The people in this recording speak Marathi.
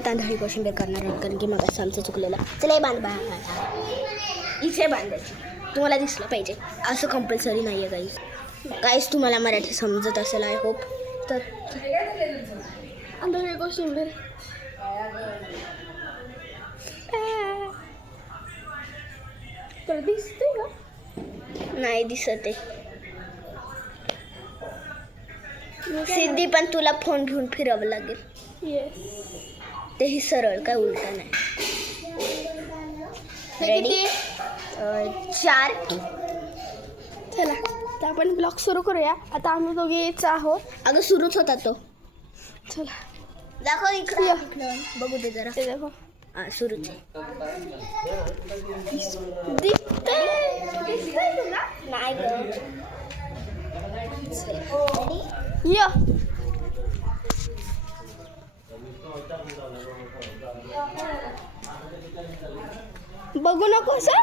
तांदळी कोशिंबीर करणार आहोत कारण की मग असं आमचं चुकलेलं. चला बांध इथे बांधायची. तुम्हाला दिसलं पाहिजे असं कंपल्सरी नाही आहे गाईस. गाईस तुम्हाला मराठी समजत असेल आय होप. तर तांदळी कोशिंबीर तर दिसते का? नाही दिसत आहे. सिद्धी पण तुला फोन घेऊन फिरावं लागेल. तेही सरळ काय उलटा नाही. रेडी 4. चला तर आपण ब्लॉग सुरू करूया. आता आम्ही दोघेच आहोत. अगं सुरूच होता तो. चला दाखव इकडे बघू दे जरा. ते दाखव. हां सुरूच दिसतंय तुला नाही ग. या बघू नको सर.